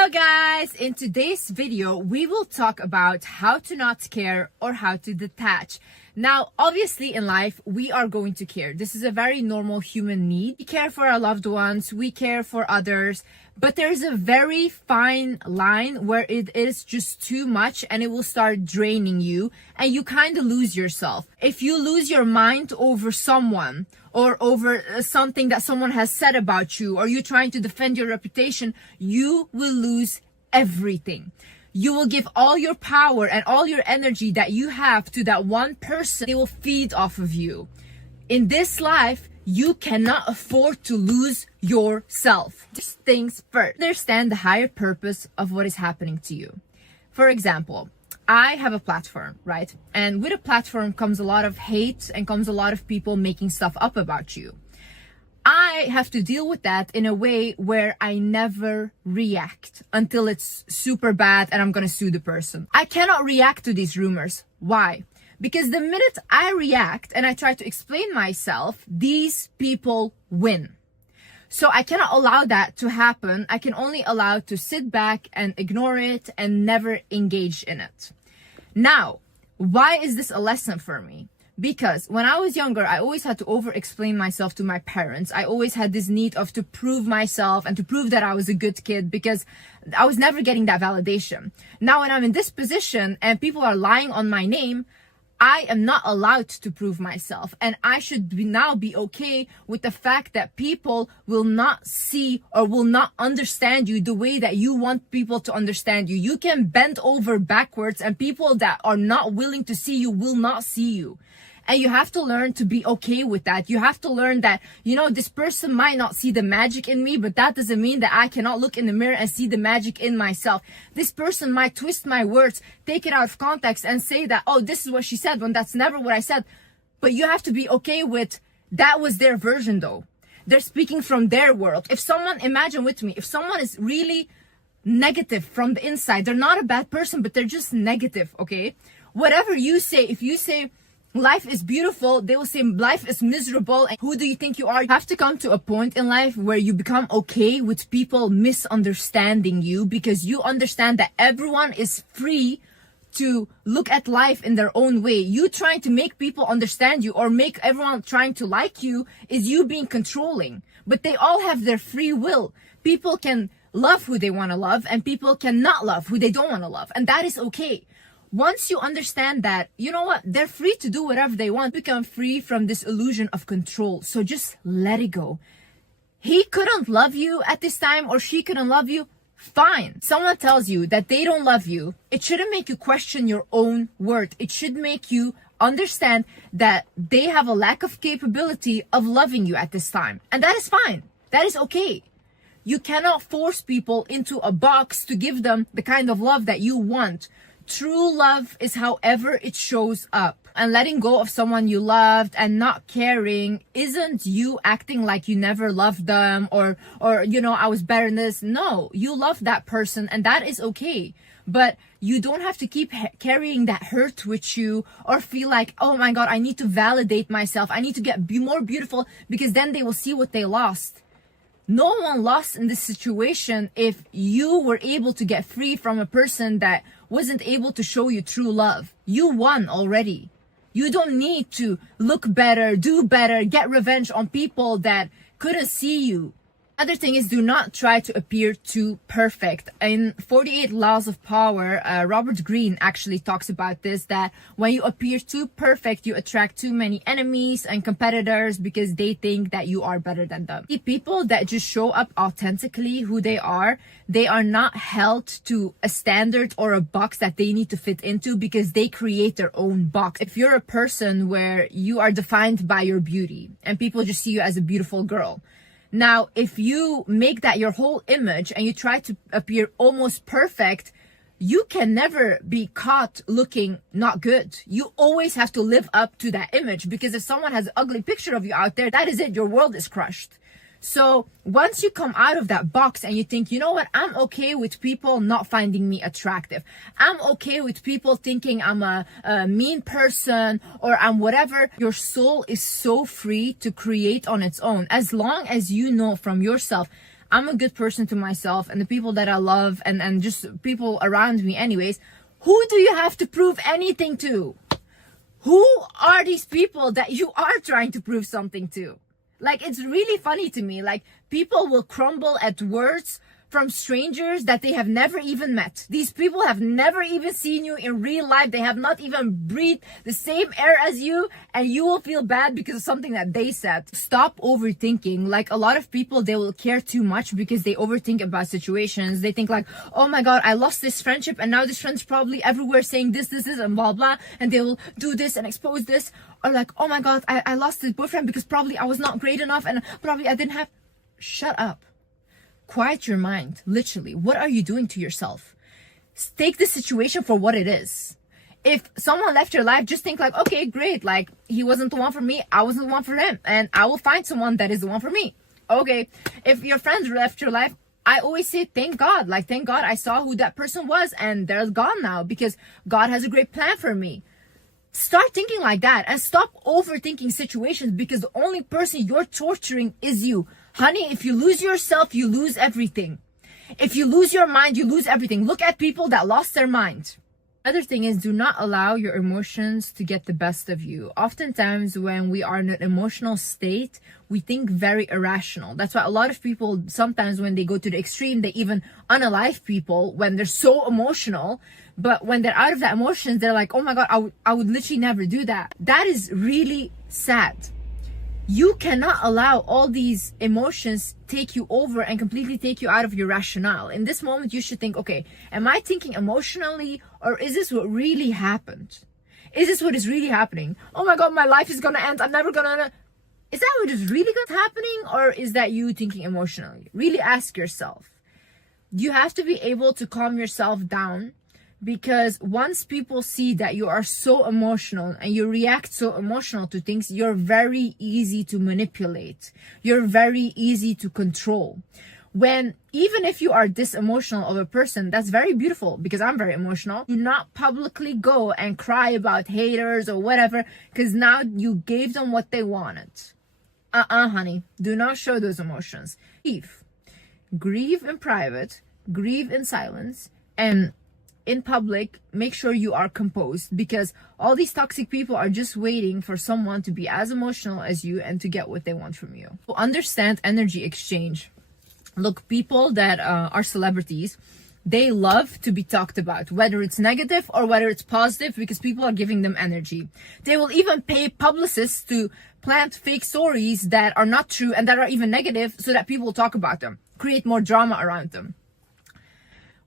Hello guys, in today's video we will talk about how to not care or how to detach. Now obviously in life we are going to care. This is a very normal human need. We care for our loved ones, we care for others, but there's a very fine line where it is just too much and it will start draining you and you kind of lose yourself. If you lose your mind over someone or over something that someone has said about you, or you trying to defend your reputation, you will lose everything. You will give all your power and all your energy that you have to that one person. They will feed off of you. In this life, you cannot afford to lose yourself. Just things first. Understand the higher purpose of what is happening to you. For example, I have a platform, right? And with a platform comes a lot of hate and comes a lot of people making stuff up about you. I have to deal with that in a way where I never react until it's super bad and I'm gonna sue the person. I cannot react to these rumors. Why? Because the minute I react and I try to explain myself, these people win. So I cannot allow that to happen. I can only allow to sit back and ignore it and never engage in it. Now, why is this a lesson for me? Because when I was younger, I always had to over-explain myself to my parents. I always had this need of to prove myself and to prove that I was a good kid because I was never getting that validation. Now, when I'm in this position and people are lying on my name, I am not allowed to prove myself, and I should now be okay with the fact that people will not see or will not understand you the way that you want people to understand you. You can bend over backwards and people that are not willing to see you will not see you. And you have to learn to be okay with that. You have to learn that, this person might not see the magic in me, but that doesn't mean that I cannot look in the mirror and see the magic in myself. This person might twist my words, take it out of context and say that, oh, this is what she said when that's never what I said. But you have to be okay with that was their version though. They're speaking from their world. Imagine with me, if someone is really negative from the inside, they're not a bad person, but they're just negative, okay? Whatever you say, if you say, life is beautiful, they will say life is miserable. And who do you think you are? You have to come to a point in life where you become okay with people misunderstanding you, because you understand that everyone is free to look at life in their own way. You trying to make people understand you or make everyone trying to like you is you being controlling. But they all have their free will. People can love who they want to love and people cannot love who they don't want to love. And that is okay. Once you understand that, you know what, they're free to do whatever they want, become free from this illusion of control. So just let it go. He couldn't love you at this time or she couldn't love you. Fine. Someone tells you that they don't love you. It shouldn't make you question your own worth. It should make you understand that they have a lack of capability of loving you at this time. And that is fine. That is okay. You cannot force people into a box to give them the kind of love that you want. True love is however it shows up. And letting go of someone you loved and not caring isn't you acting like you never loved them or I was better than this. No, you love that person and that is okay. But you don't have to keep carrying that hurt with you or feel like, oh my God, I need to validate myself. I need to be more beautiful because then they will see what they lost. No one lost in this situation if you were able to get free from a person that wasn't able to show you true love. You won already. You don't need to look better, do better, get revenge on people that couldn't see you. Other thing is, do not try to appear too perfect. In 48 Laws of Power, Robert Greene actually talks about this, that when you appear too perfect, you attract too many enemies and competitors because they think that you are better than them. The people that just show up authentically who they are not held to a standard or a box that they need to fit into because they create their own box. If you're a person where you are defined by your beauty and people just see you as a beautiful girl, now, if you make that your whole image and you try to appear almost perfect, you can never be caught looking not good. You always have to live up to that image, because if someone has an ugly picture of you out there, that is it. Your world is crushed. So once you come out of that box and you think, you know what, I'm okay with people not finding me attractive. I'm okay with people thinking I'm a mean person or I'm whatever. Your soul is so free to create on its own. As long as you know from yourself, I'm a good person to myself and the people that I love and just people around me anyways, who do you have to prove anything to? Who are these people that you are trying to prove something to? Like, it's really funny to me. Like, people will crumble at words from strangers that they have never even met. These people have never even seen you in real life. They have not even breathed the same air as you, and you will feel bad because of something that they said. Stop overthinking. Like, a lot of people, they will care too much because they overthink about situations. They think like, oh my God, I lost this friendship and now this friend's probably everywhere saying this, and blah, blah. And they will do this and expose this. Or like, oh my God, I lost this boyfriend because probably I was not great enough and probably I didn't have... Shut up. Quiet your mind. Literally, what are you doing to yourself? Take the situation for what it is. If someone left your life, just think like, okay, great. Like, he wasn't the one for me. I wasn't the one for him. And I will find someone that is the one for me. Okay. If your friends left your life, I always say, thank God. Like, thank God I saw who that person was and they're gone now because God has a great plan for me. Start thinking like that and stop overthinking situations because the only person you're torturing is you. Honey, if you lose yourself, you lose everything. If you lose your mind, you lose everything. Look at people that lost their mind. Other thing is, do not allow your emotions to get the best of you. Oftentimes when we are in an emotional state, we think very irrational. That's why a lot of people, sometimes when they go to the extreme, they even unalive people when they're so emotional. But when they're out of that emotions, they're like, oh my God, I would literally never do that. That is really sad. You cannot allow all these emotions take you over and completely take you out of your rationale. In this moment, you should think, okay, am I thinking emotionally or is this what really happened? Is this what is really happening? Oh my God, my life is gonna end. I'm never gonna... Is that what is really happening or is that you thinking emotionally? Really ask yourself. You have to be able to calm yourself down. Because once people see that you are so emotional and you react so emotional to things, you're very easy to manipulate. You're very easy to control. When, even if you are this emotional of a person, that's very beautiful because I'm very emotional. Do not publicly go and cry about haters or whatever because now you gave them what they wanted. Honey, do not show those emotions. Grieve. Grieve in private, grieve in silence, and in public, make sure you are composed because all these toxic people are just waiting for someone to be as emotional as you and to get what they want from you. So understand energy exchange. Look, people that are celebrities, they love to be talked about, whether it's negative or whether it's positive, because people are giving them energy. They will even pay publicists to plant fake stories that are not true and that are even negative so that people will talk about them, create more drama around them.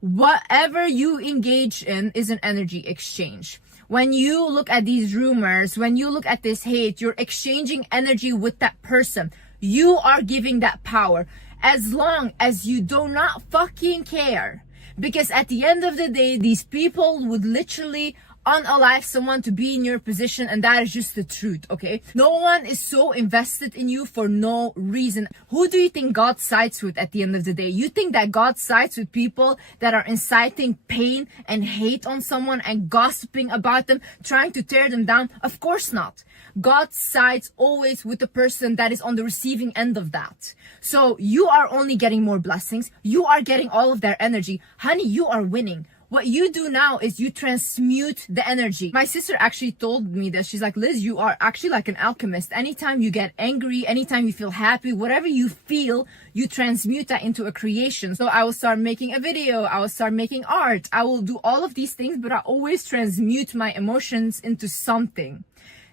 Whatever you engage in is an energy exchange. When you look at these rumors, when you look at this hate, you're exchanging energy with that person. You are giving that power as long as you do not fucking care. Because at the end of the day, these people would literally unalive someone to be in your position, and that is just the truth, okay? No one is so invested in you for no reason. Who do you think God sides with at the end of the day? You think that God sides with people that are inciting pain and hate on someone and gossiping about them, trying to tear them down? Of course not. God sides always with the person that is on the receiving end of that. So you are only getting more blessings. You are getting all of their energy. Honey, you are winning. What you do now is you transmute the energy. My sister actually told me this. She's like, Liz, you are actually like an alchemist. Anytime you get angry, anytime you feel happy, whatever you feel, you transmute that into a creation. So I will start making a video. I will start making art. I will do all of these things, but I always transmute my emotions into something.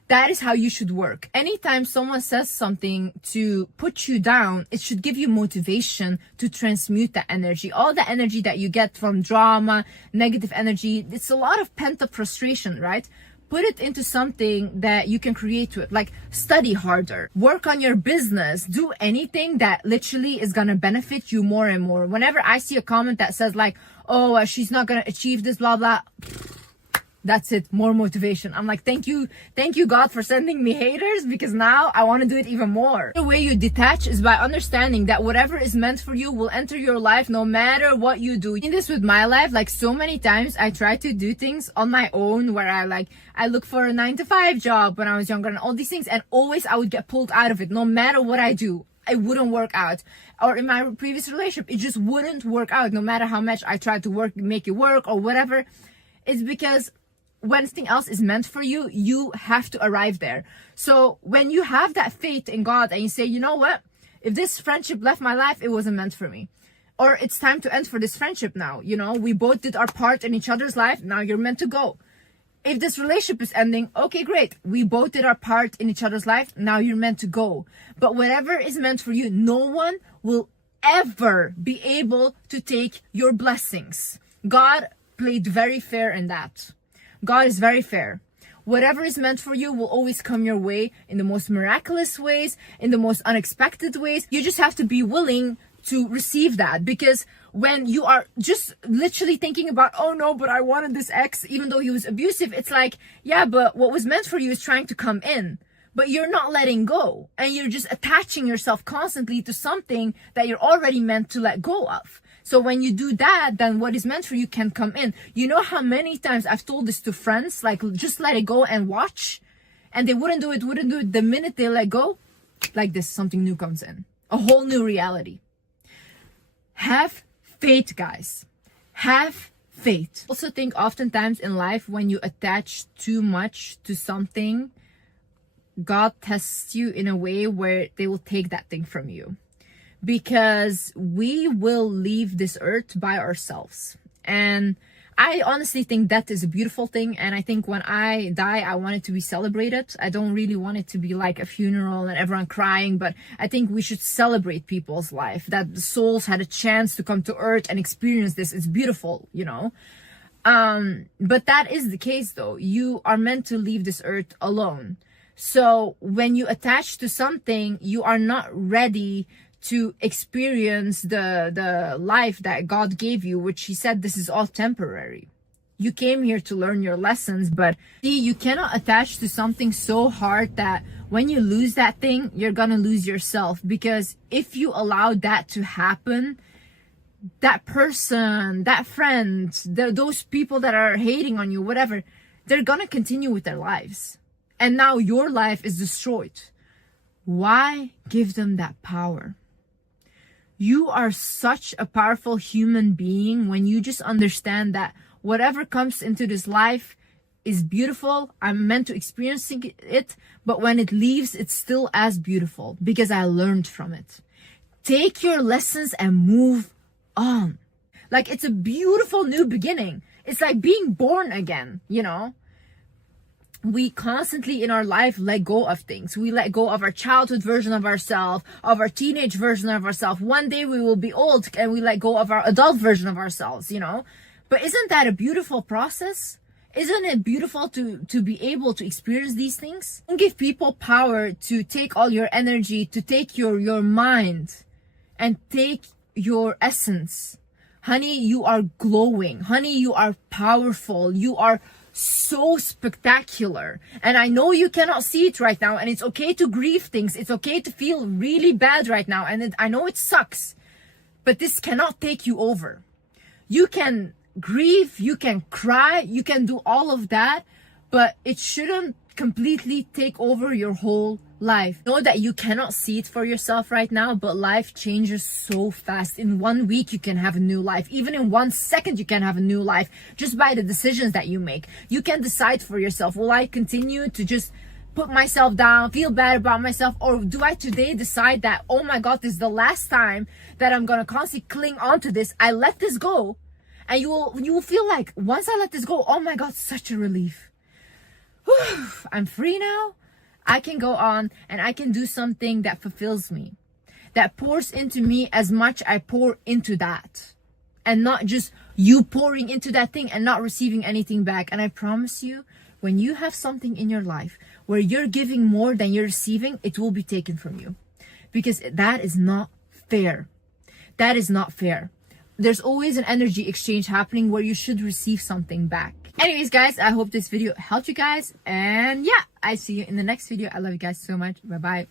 That is how you should work. Anytime someone says something to put you down, it should give you motivation to transmute that energy. All the energy that you get from drama, negative energy, it's a lot of pent-up frustration, right? Put it into something that you can create with, like study harder, work on your business, do anything that literally is gonna benefit you more and more. Whenever I see a comment that says like, oh, she's not gonna achieve this, blah, blah, that's it, more motivation. I'm like, thank you God for sending me haters, because now I want to do it even more. The way you detach is by understanding that whatever is meant for you will enter your life no matter what you do. In this with my life, like so many times I try to do things on my own where I look for a 9-to-5 job when I was younger and all these things, and always I would get pulled out of it no matter what I do. it wouldn't work out. Or in my previous relationship, it just wouldn't work out no matter how much I tried to make it work or whatever. It's because when something else is meant for you, you have to arrive there. So when you have that faith in God and you say, you know what, if this friendship left my life, it wasn't meant for me. Or it's time to end for this friendship now. You know, we both did our part in each other's life. Now you're meant to go. If this relationship is ending, okay, great. We both did our part in each other's life. Now you're meant to go. But whatever is meant for you, no one will ever be able to take your blessings. God played very fair in that. God is very fair. Whatever is meant for you will always come your way in the most miraculous ways, in the most unexpected ways. You just have to be willing to receive that, because when you are just literally thinking about, oh no, but I wanted this ex even though he was abusive, it's like, yeah, but what was meant for you is trying to come in, but you're not letting go, and you're just attaching yourself constantly to something that you're already meant to let go of. So when you do that, then what is meant for you can come in. You know how many times I've told this to friends, like, just let it go and watch, and they wouldn't do it. The minute they let go, like this, something new comes in, a whole new reality. Have faith, guys. Have faith. I also think oftentimes in life, when you attach too much to something, God tests you in a way where they will take that thing from you. Because we will leave this earth by ourselves. And I honestly think that is a beautiful thing. And I think when I die, I want it to be celebrated. I don't really want it to be like a funeral and everyone crying, but I think we should celebrate people's life, that the souls had a chance to come to earth and experience this. It's beautiful, you know. But that is the case though. You are meant to leave this earth alone. So when you attach to something, you are not ready to experience the life that God gave you, which he said this is all temporary. You came here to learn your lessons, but see, you cannot attach to something so hard that when you lose that thing, you're gonna lose yourself. Because if you allow that to happen, that person, that friend, those people that are hating on you, whatever, they're gonna continue with their lives. And now your life is destroyed. Why give them that power? You are such a powerful human being when you just understand that whatever comes into this life is beautiful. I'm meant to experience it, but when it leaves, it's still as beautiful because I learned from it. Take your lessons and move on. Like, it's a beautiful new beginning. It's like being born again, you know? We constantly in our life let go of things. We let go of our childhood version of ourselves, of our teenage version of ourselves. One day we will be old and we let go of our adult version of ourselves, you know? But isn't that a beautiful process? Isn't it beautiful to be able to experience these things? Don't give people power to take all your energy, to take your mind and take your essence. Honey, you are glowing. Honey, you are powerful. You are so spectacular. And I know you cannot see it right now, and it's okay to grieve things. It's okay to feel really bad right now, and I know it sucks, but this cannot take you over. You can grieve, you can cry, you can do all of that, but it shouldn't completely take over your whole life. Know that you cannot see it for yourself right now, but life changes so fast. In 1 week, you can have a new life. Even in 1 second, you can have a new life just by the decisions that you make. You can decide for yourself, will I continue to just put myself down, feel bad about myself, or do I today decide that, oh my God, this is the last time that I'm gonna constantly cling on to this. I let this go. And you will feel like, once I let this go, oh my God, such a relief. Whew, I'm free now. I can go on and I can do something that fulfills me, that pours into me as much I pour into that, and not just you pouring into that thing and not receiving anything back. And I promise you, when you have something in your life where you're giving more than you're receiving, it will be taken from you, because that is not fair. That is not fair. There's always an energy exchange happening where you should receive something back. Anyways, guys, I hope this video helped you guys. And yeah, I see you in the next video. I love you guys so much. Bye-bye.